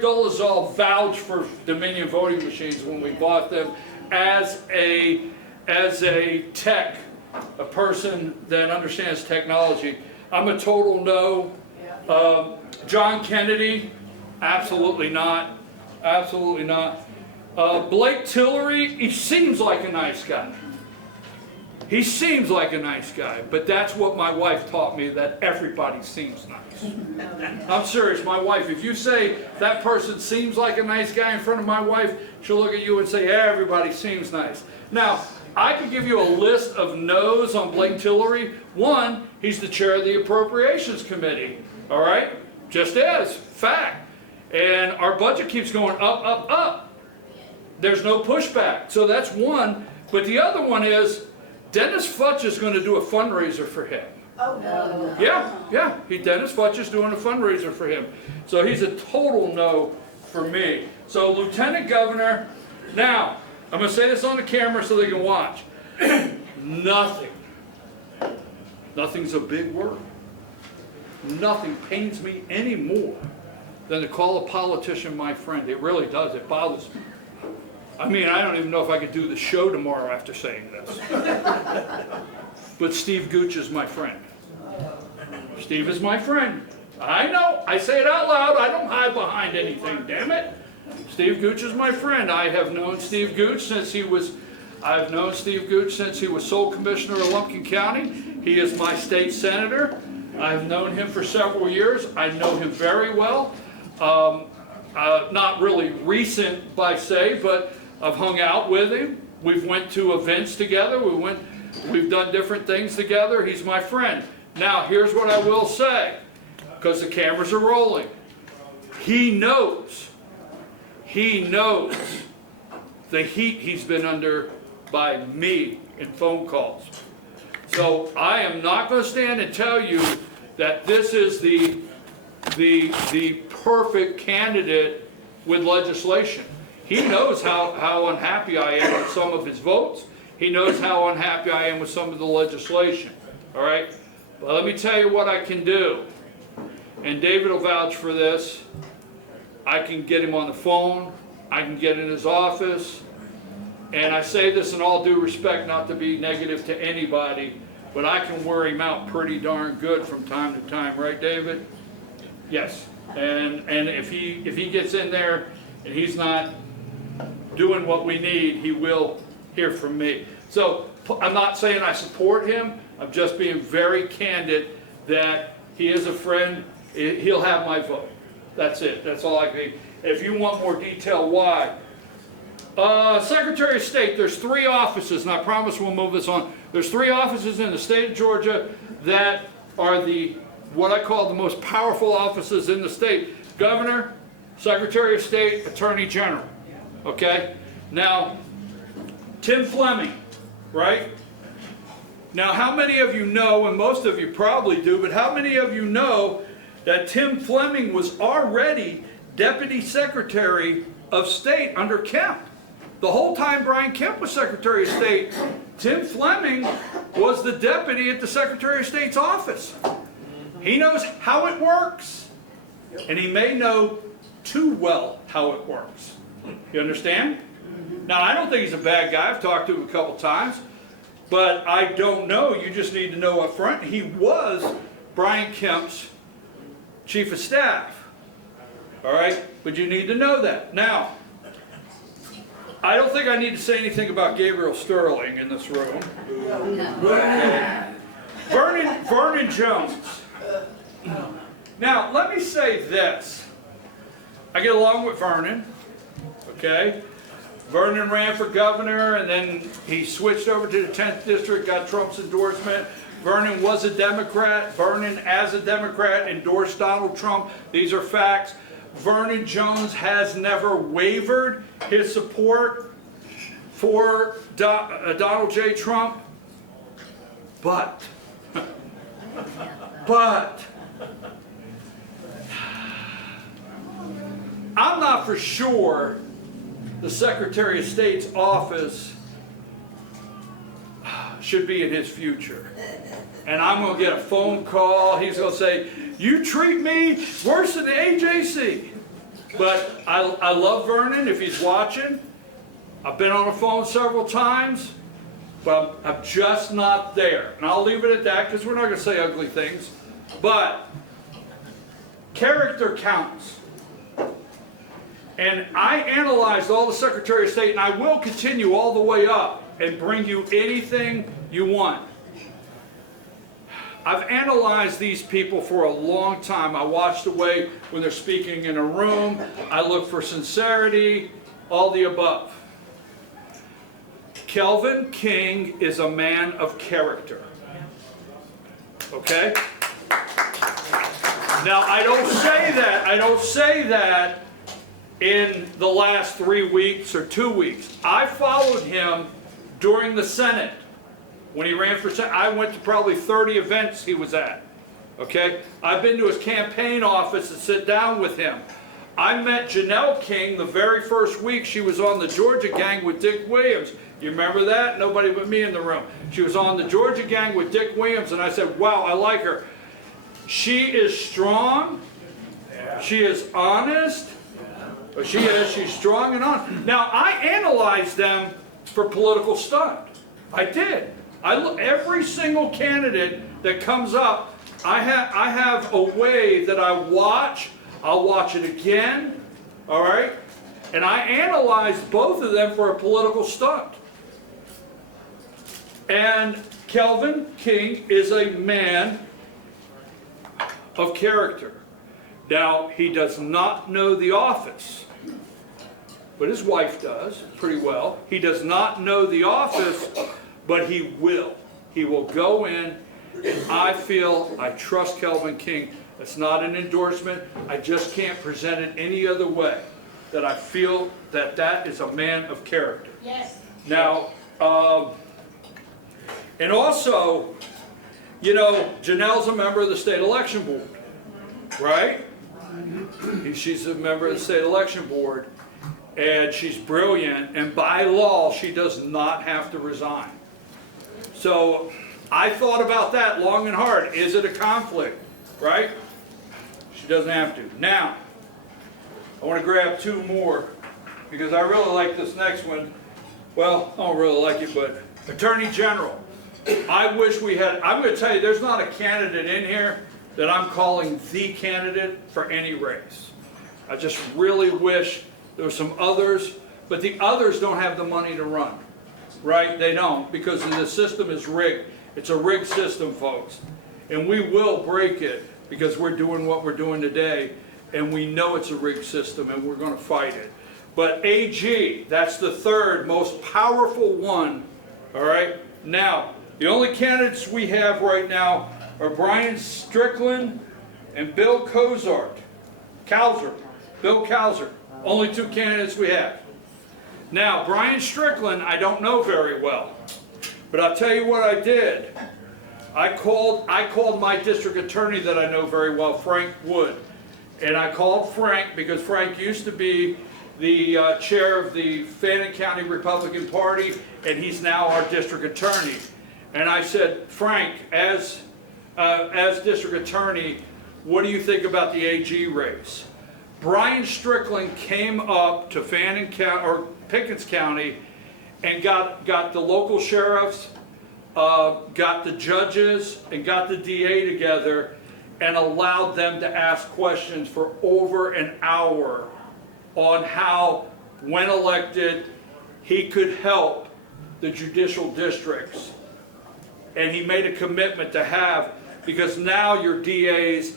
Dolezal vouched for Dominion voting machines when we bought them as a tech, a person that understands technology. I'm a total no. John Kennedy, absolutely not. Absolutely not. Blake Tillery, he seems like a nice guy. He seems like a nice guy, but that's what my wife taught me, that everybody seems nice. I'm serious, my wife, if you say that person seems like a nice guy in front of my wife, she'll look at you and say, yeah, everybody seems nice. Now, I could give you a list of no's on Blake Tillery. One, he's the chair of the Appropriations Committee, all right? Just as, fact. And our budget keeps going up, up, up. There's no pushback, so that's one. But the other one is, Dennis Futch is going to do a fundraiser for him. Oh, no. Yeah. Dennis Futch is doing a fundraiser for him. So he's a total no for me. So Lieutenant Governor, now, I'm going to say this on the camera so they can watch. Nothing's a big word. Nothing pains me any more than to call a politician my friend. It really does. It bothers me. I mean, I don't even know if I could do the show tomorrow after saying this. But Steve Gooch is my friend. Steve is my friend. I know. I say it out loud. I don't hide behind anything, damn it. Steve Gooch is my friend. I have known Steve Gooch since he was sole commissioner of Lumpkin County. He is my state senator. I've known him for several years. I know him very well. not really recent by say, but I've hung out with him. We've went to events together. We've done different things together. He's my friend. Now, here's what I will say, because the cameras are rolling. He knows the heat he's been under by me in phone calls. So I am not going to stand and tell you that this is the perfect candidate with legislation. He knows how unhappy I am with some of his votes. He knows how unhappy I am with some of the legislation. All right? But let me tell you what I can do. And David will vouch for this. I can get him on the phone. I can get in his office. And I say this in all due respect, not to be negative to anybody, but I can wear him out pretty darn good from time to time. Right, David? Yes. And if he gets in there and he's not doing what we need, he will hear from me. So I'm not saying I support him. I'm just being very candid that he is a friend. He'll have my vote. That's it. That's all I can. If you want more detail, why? Secretary of State, there's 3 offices, and I promise we'll move this on. There's 3 offices in the state of Georgia that are what I call the most powerful offices in the state. Governor, Secretary of State, Attorney General. Okay? Now, Tim Fleming, right? Now, how many of you know, and most of you probably do, but how many of you know that Tim Fleming was already Deputy Secretary of State under Kemp? The whole time Brian Kemp was Secretary of State, Tim Fleming was the deputy at the Secretary of State's office. He knows how it works, and he may know too well how it works. You understand? Now, I don't think he's a bad guy. I've talked to him a couple times, but I don't know. You just need to know up front. He was Brian Kemp's Chief of Staff. All right? But you need to know that. Now, I don't think I need to say anything about Gabriel Sterling in this room. Okay. Vernon Jones. Now, let me say this. I get along with Vernon, okay? Vernon ran for governor, and then he switched over to the 10th District, got Trump's endorsement. Vernon was a Democrat. Vernon, as a Democrat, endorsed Donald Trump. These are facts. Vernon Jones has never wavered his support for Donald J. Trump. But I'm not for sure the Secretary of State's office should be in his future. And I'm going to get a phone call. He's going to say, "You treat me worse than the AJC." But I love Vernon if he's watching. I've been on the phone several times, but I'm just not there. And I'll leave it at that because we're not going to say ugly things. But character counts. And I analyzed all the Secretary of State, and I will continue all the way up and bring you anything you want. I've analyzed these people for a long time. I watch the way when they're speaking in a room. I look for sincerity, all the above. Kelvin King is a man of character. Okay? Now, I don't say that in the last 3 weeks or 2 weeks. I followed him during the Senate. When he ran for Senate, I went to probably 30 events he was at. Okay? I've been to his campaign office and sit down with him. I met Janelle King the very first week she was on the Georgia Gang with Dick Williams. You remember that? Nobody but me in the room. She was on the Georgia Gang with Dick Williams, and I said, wow, I like her. She is strong. She is honest. She's strong and honest. Now, I analyzed them for political stunt. I did. I look every single candidate that comes up. I have a way that I watch. I'll watch it again. All right, and I analyzed both of them for a political stunt. And Kelvin King is a man of character. Now, he does not know the office, but his wife does pretty well. He does not know the office, but he will. He will go in, and I trust Kelvin King. It's not an endorsement. I just can't present it any other way. That I feel that that is a man of character. Yes. Now, and also, you know, Janelle's a member of the state election board, right? She's a member of the state election board, and she's brilliant, and by law, she does not have to resign. So I thought about that long and hard. Is it a conflict, right? She doesn't have to. Now, I want to grab two more because I really like this next one. Well, I don't really like it, but Attorney General. I wish we had, I'm going to tell you, there's not a candidate in here that I'm calling the candidate for any race. I just really wish there were some others, but the others don't have the money to run, right? They don't, because the system is rigged. It's a rigged system, folks. And we will break it because we're doing what we're doing today, and we know it's a rigged system, and we're going to fight it. But AG, that's the third most powerful one, all right? Now, the only candidates we have right now are Brian Strickland and Bill Calzert. Bill Calzert. Only two candidates we have. Now, Brian Strickland, I don't know very well, but I'll tell you what I did. I called my district attorney that I know very well, Frank Wood, and I called Frank because Frank used to be the chair of the Fannin County Republican Party, and he's now our district attorney. And I said, Frank, as district attorney, what do you think about the AG race? Brian Strickland came up to Fannin County or Pickens County and got the local sheriffs, got the judges, and got the DA together and allowed them to ask questions for over an hour on how, when elected, he could help the judicial districts. And he made a commitment to have, because now your DAs,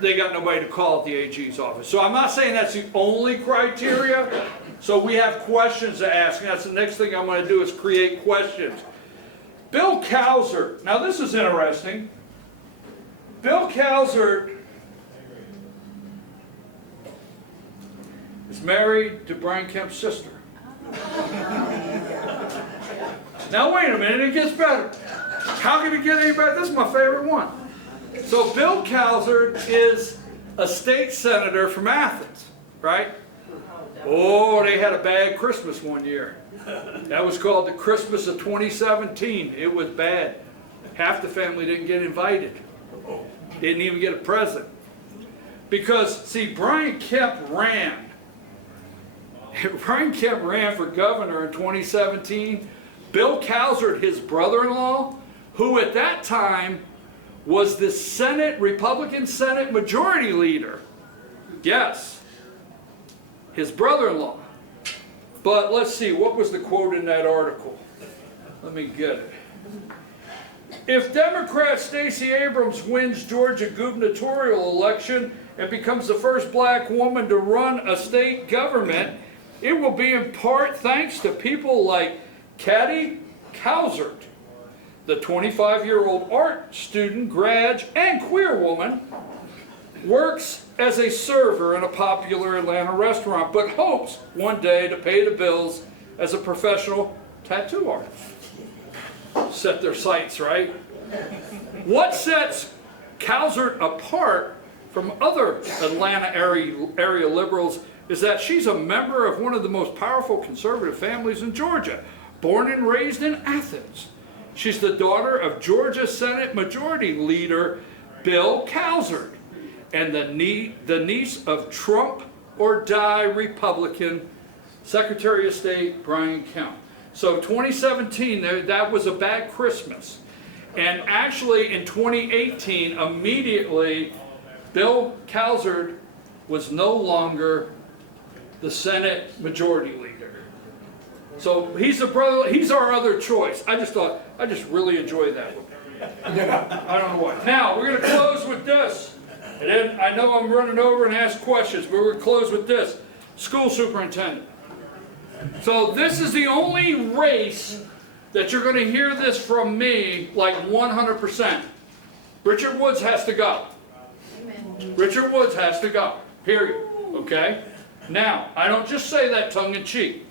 they got nobody to call at the AG's office. So I'm not saying that's the only criteria. So we have questions to ask, and that's the next thing I'm going to do is create questions. Bill Calzert, now this is interesting. Bill Calzert is married to Brian Kemp's sister. Now wait a minute, it gets better. How can it get any better? This is my favorite one. So Bill Calzert is a state senator from Athens, right? Oh, they had a bad Christmas one year. That was called the Christmas of 2017. It was bad. Half the family didn't get invited. Didn't even get a present. Because, see, Brian Kemp ran. Brian Kemp ran for governor in 2017. Bill Calzert, his brother-in-law, who at that time was the Senate, Republican Senate Majority Leader. Yes, his brother-in-law. But let's see, what was the quote in that article? Let me get it. If Democrat Stacey Abrams wins Georgia gubernatorial election and becomes the first black woman to run a state government, it will be in part thanks to people like Katty Calzert, the 25-year-old art student, grad, and queer woman, works as a server in a popular Atlanta restaurant, but hopes one day to pay the bills as a professional tattoo artist. Set their sights, right? What sets Calzert apart from other Atlanta area liberals is that she's a member of one of the most powerful conservative families in Georgia, born and raised in Athens. She's the daughter of Georgia Senate Majority Leader Bill Calzert and the niece of Trump or die Republican Secretary of State Brian Kemp. So 2017, that was a bad Christmas. And actually in 2018, immediately, Bill Calzert was no longer the Senate Majority Leader. So he's our other choice. I just really enjoy that one. I don't know why. Now, we're going to close with this. And then I know I'm running over and ask questions, but we're going to close with this. School superintendent. So this is the only race that you're going to hear this from me like 100%. Richard Woods has to go. Richard Woods has to go. Period. Okay? Now, I don't just say that tongue in cheek.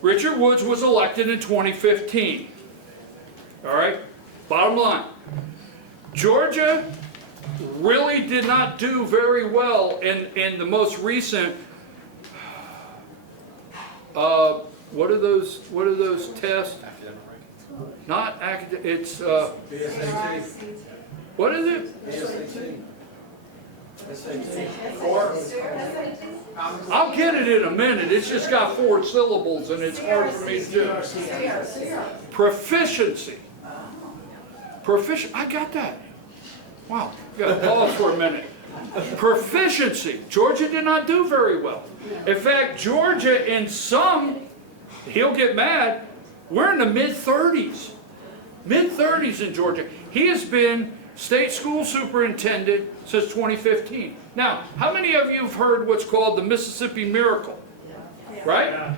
Richard Woods was elected in 2015. All right? Bottom line. Georgia really did not do very well in the most recent what are those tests? Not academic, it's what is it? I'll get it in a minute. It's just got 4 syllables and it's hard for me to do. Proficiency. I got that. Wow, got to pause for a minute. Proficiency. Georgia did not do very well. In fact, Georgia in some, he'll get mad, we're in the mid-30s. Mid-30s in Georgia. He has been state school superintendent since 2015. Now, how many of you have heard what's called the Mississippi Miracle? Right?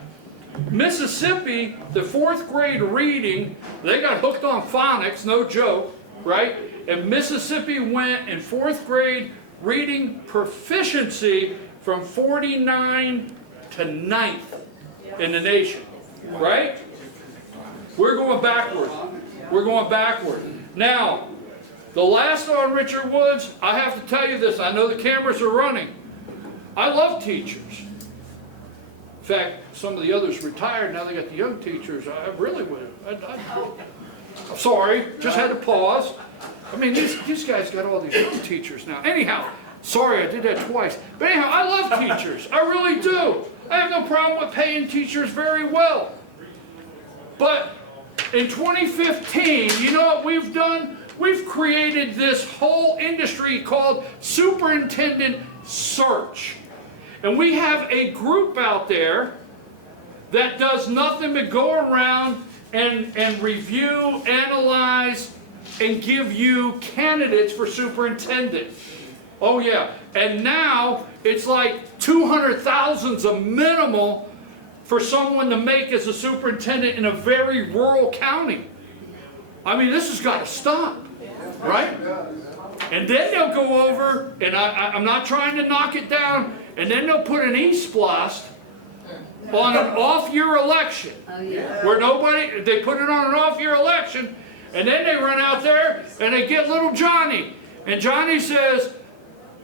Mississippi, the 4th grade reading, they got hooked on phonics, no joke, right? And Mississippi went in 4th grade reading proficiency from 49 to 9th in the nation, right? We're going backward. We're going backward. Now, the last on Richard Woods, I have to tell you this. I know the cameras are running. I love teachers. In fact, some of the others retired. Now they got the young teachers. I really would. I'm sorry. Just had to pause. I mean, these guys got all these young teachers now. Anyhow, sorry I did that twice. But anyhow, I love teachers. I really do. I have no problem with paying teachers very well. But in 2015, you know what we've done? We've created this whole industry called superintendent search. And we have a group out there that does nothing but go around and review, analyze, and give you candidates for superintendent. Oh yeah, and now it's like 200,000's a minimal for someone to make as a superintendent in a very rural county. I mean, this has got to stop, right? And then they'll go over, and I'm not trying to knock it down, and then they'll put an E-SPLOST on an off-year election. Oh, yeah. Where nobody, they put it on an off-year election, and then they run out there and they get little Johnny. And Johnny says,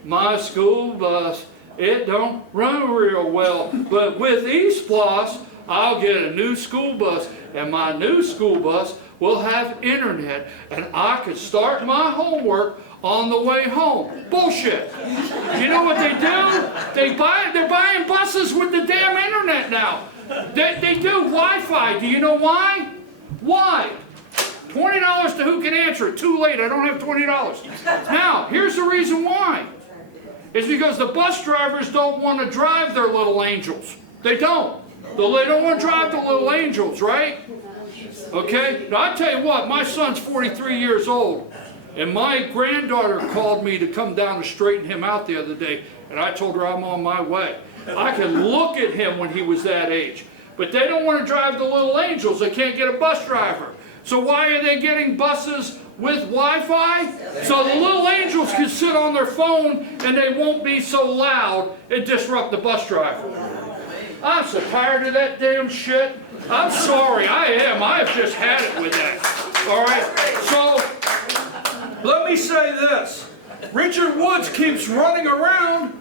my school bus, it don't run real well, but with E-SPLOST, I'll get a new school bus, and my new school bus will have internet, and I could start my homework on the way home. Bullshit. You know what they do? They're buying buses with the damn internet now. They do Wi-Fi. Do you know why? Why? $20 to who can answer it. Too late, I don't have $20. Now, here's the reason why. It's because the bus drivers don't want to drive their little angels. They don't. They don't want to drive the little angels, right? Okay? Now, I tell you what, my son's 43 years old, and my granddaughter called me to come down to straighten him out the other day, and I told her I'm on my way. I could look at him when he was that age. But they don't want to drive the little angels. They can't get a bus driver. So why are they getting buses with Wi-Fi? So the little angels can sit on their phone and they won't be so loud and disrupt the bus driver. I'm so tired of that damn shit. I'm sorry, I am. I have just had it with that. All right, so let me say this. Richard Woods keeps running around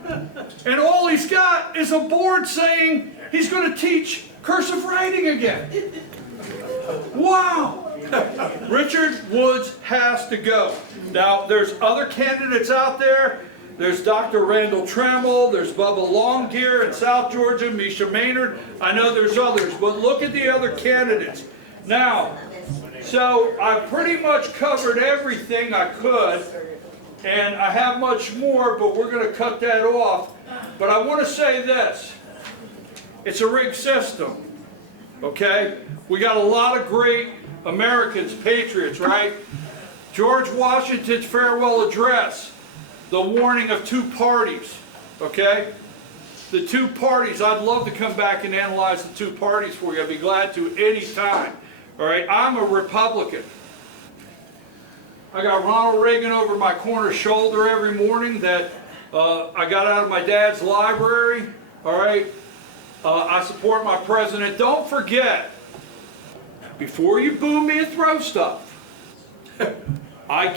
and all he's got is a board saying he's going to teach cursive writing again. Wow. Richard Woods has to go. Now, there's other candidates out there. There's Dr. Randall Trammell, there's Bubba Longgear in South Georgia, Misha Maynard. I know there's others, but look at the other candidates. Now, so I pretty much covered everything I could, and I have much more, but we're going to cut that off. But I want to say this. It's a rigged system, okay? We got a lot of great Americans, patriots, right? George Washington's farewell address. the warning of two parties, okay? The two parties, I'd love to come back and analyze the two parties for you. I'd be glad to any time, all right? I'm a Republican. I got Ronald Reagan over my corner shoulder every morning that I got out of my dad's library, all right? I support my president. Don't forget, before you boo me and throw stuff, I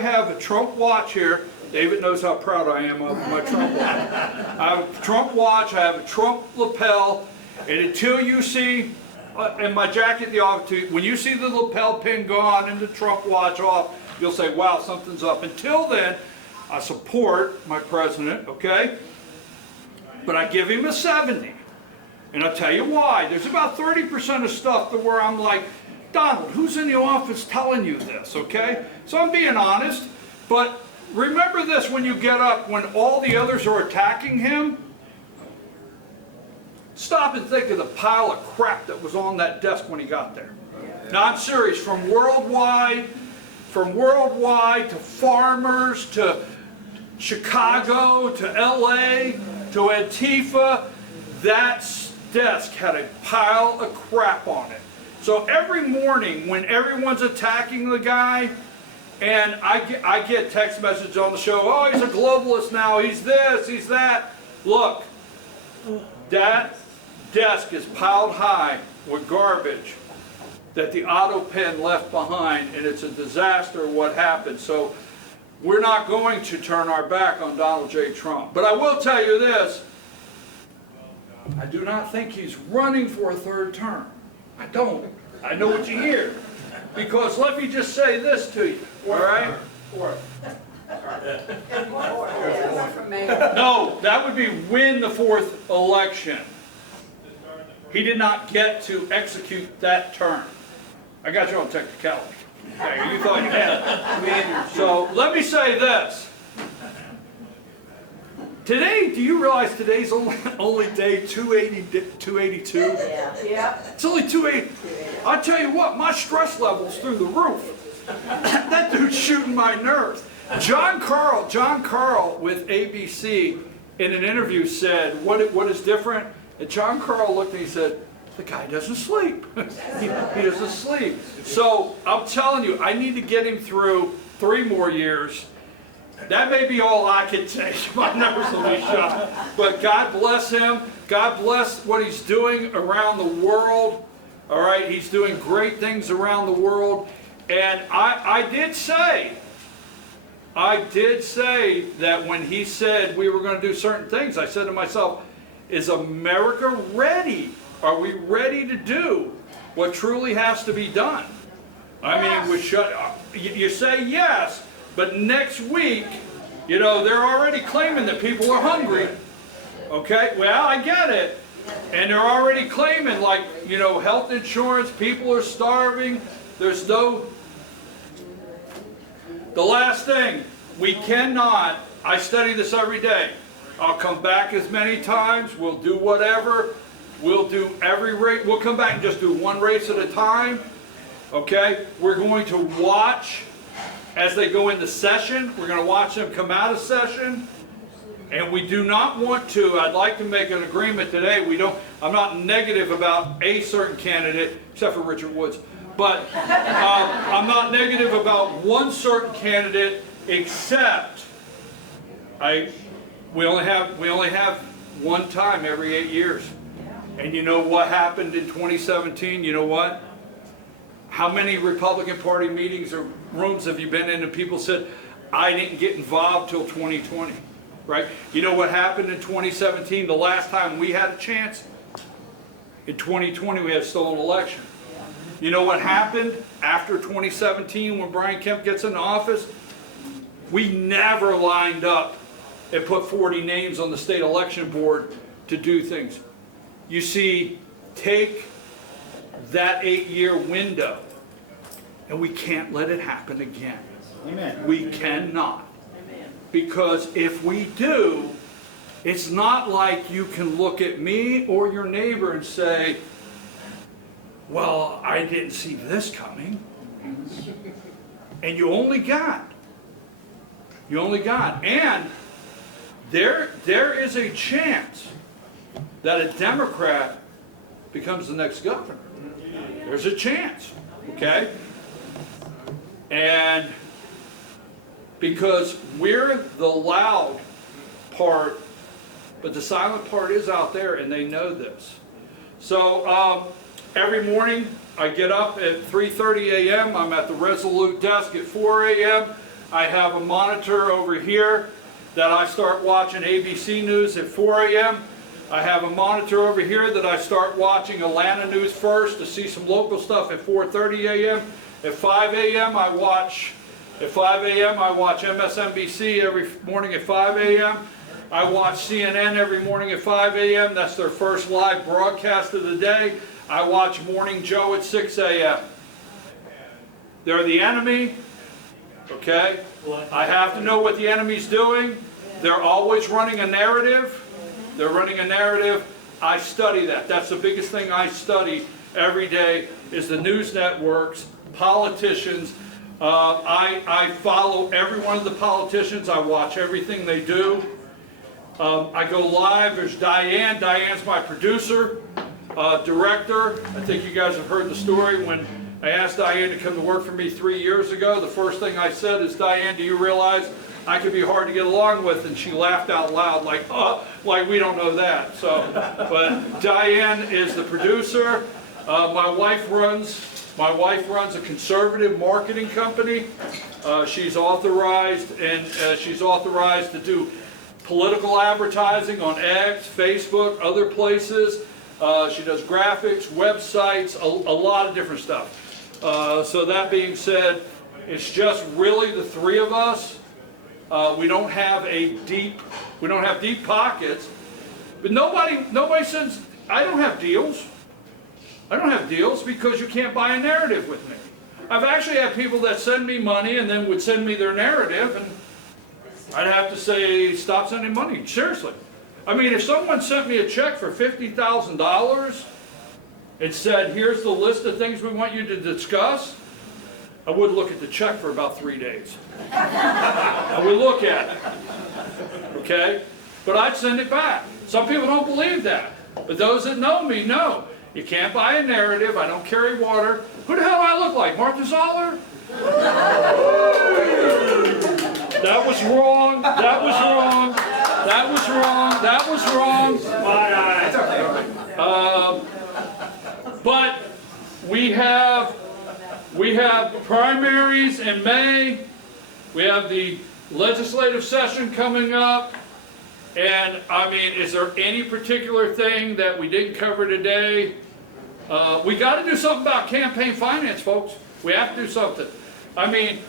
have a Trump watch here. David knows how proud I am of my Trump watch. I have a Trump watch, I have a Trump lapel, and until you see, and my jacket the office too, when you see the lapel pin gone and the Trump watch off, you'll say, wow, something's up. Until then, I support my president, okay? But I give him a 70. And I'll tell you why. There's about 30% of stuff to where I'm like, Donald, who's in the office telling you this, okay? So I'm being honest, but remember this when you get up, when all the others are attacking him, stop and think of the pile of crap that was on that desk when he got there. Now I'm serious, from worldwide to farmers, to Chicago, to LA, to Antifa, that desk had a pile of crap on it. So every morning when everyone's attacking the guy, and I get text messages on the show, oh, he's a globalist now, he's this, he's that. Look, that desk is piled high with garbage that the auto pen left behind, and it's a disaster what happened. So we're not going to turn our back on Donald J. Trump. But I will tell you this, I do not think he's running for a third term. I don't. I know what you hear. Because let me just say this to you, all right? No, that would be win the fourth election. He did not get to execute that term. I got you on technicality. Okay, you thought you had it. So let me say this. Today, do you realize today's only day 282? Yeah. It's only 280. I tell you what, my stress level's through the roof. That dude's shooting my nerves. John Carl with ABC in an interview said, what is different? And John Carl looked and he said, the guy doesn't sleep. he doesn't sleep. So I'm telling you, I need to get him through 3 more years. That may be all I can take. My numbers will be shot. But God bless him. God bless what he's doing around the world. All right, he's doing great things around the world. And I did say that when he said we were going to do certain things, I said to myself, is America ready? Are we ready to do what truly has to be done? I mean, you say yes, but next week, you know, they're already claiming that people are hungry. Okay, well, I get it. And they're already claiming, like, you know, health insurance, people are starving, there's no... The last thing, we cannot, I study this every day, I'll come back as many times, we'll do whatever, we'll do every race, we'll come back and just do one race at a time, okay? We're going to watch as they go into session, we're going to watch them come out of session, and we do not want to, I'd like to make an agreement today, I'm not negative about a certain candidate, except for Richard Woods, but I'm not negative about one certain candidate, except we only have one time every 8 years. And you know what happened in 2017? You know what? How many Republican Party meetings or rooms have you been in and people said, I didn't get involved till 2020, right? You know what happened in 2017? The last time we had a chance? In 2020 we had a stolen election. You know what happened after 2017 when Brian Kemp gets in office? We never lined up and put 40 names on the state election board to do things. You see, take that 8-year window, and we can't let it happen again. Amen. We cannot. Because if we do, it's not like you can look at me or your neighbor and say, well, I didn't see this coming. And you only got You only got. And there is a chance that a Democrat becomes the next governor. There's a chance, okay? And because we're the loud part, but the silent part is out there, and they know this. So every morning I get up at 3:30 a.m. I'm at the Resolute desk at 4 a.m. I have a monitor over here that I start watching ABC News at 4 a.m. I have a monitor over here that I start watching Atlanta News First to see some local stuff at 4:30 a.m. At 5 a.m. I watch MSNBC every morning at 5 a.m. I watch CNN every morning at 5 a.m. That's their first live broadcast of the day. I watch Morning Joe at 6 a.m. They're the enemy, okay? I have to know what the enemy's doing. They're always running a narrative. They're running a narrative. I study that. That's the biggest thing I study every day is the news networks, politicians. I follow every one of the politicians. I watch everything they do. I go live. There's Diane. Diane's my producer, director. I think you guys have heard the story when I asked Diane to come to work for me 3 years ago. The first thing I said is, Diane, do you realize I could be hard to get along with? And she laughed out loud like, oh, like we don't know that. So, but Diane is the producer. My wife runs a conservative marketing company. She's authorized to do political advertising on X, Facebook, other places. She does graphics, websites, a lot of different stuff. So that being said, it's just really the three of us. We don't have deep pockets. But nobody says, I don't have deals. I don't have deals because you can't buy a narrative with me. I've actually had people that send me money and then would send me their narrative, and I'd have to say, stop sending money. Seriously. I mean, if someone sent me a check for $50,000 and said, here's the list of things we want you to discuss, I would look at the check for about 3 days. I would look at it. Okay? But I'd send it back. Some people don't believe that. But those that know me know. You can't buy a narrative. I don't carry water. Who the hell do I look like? Martha Zoller? That was wrong. That was wrong. That was wrong. That was wrong. But we have primaries in May. We have the legislative session coming up. And I mean, is there any particular thing that we didn't cover today? We got to do something about campaign finance, folks. We have to do something. I mean,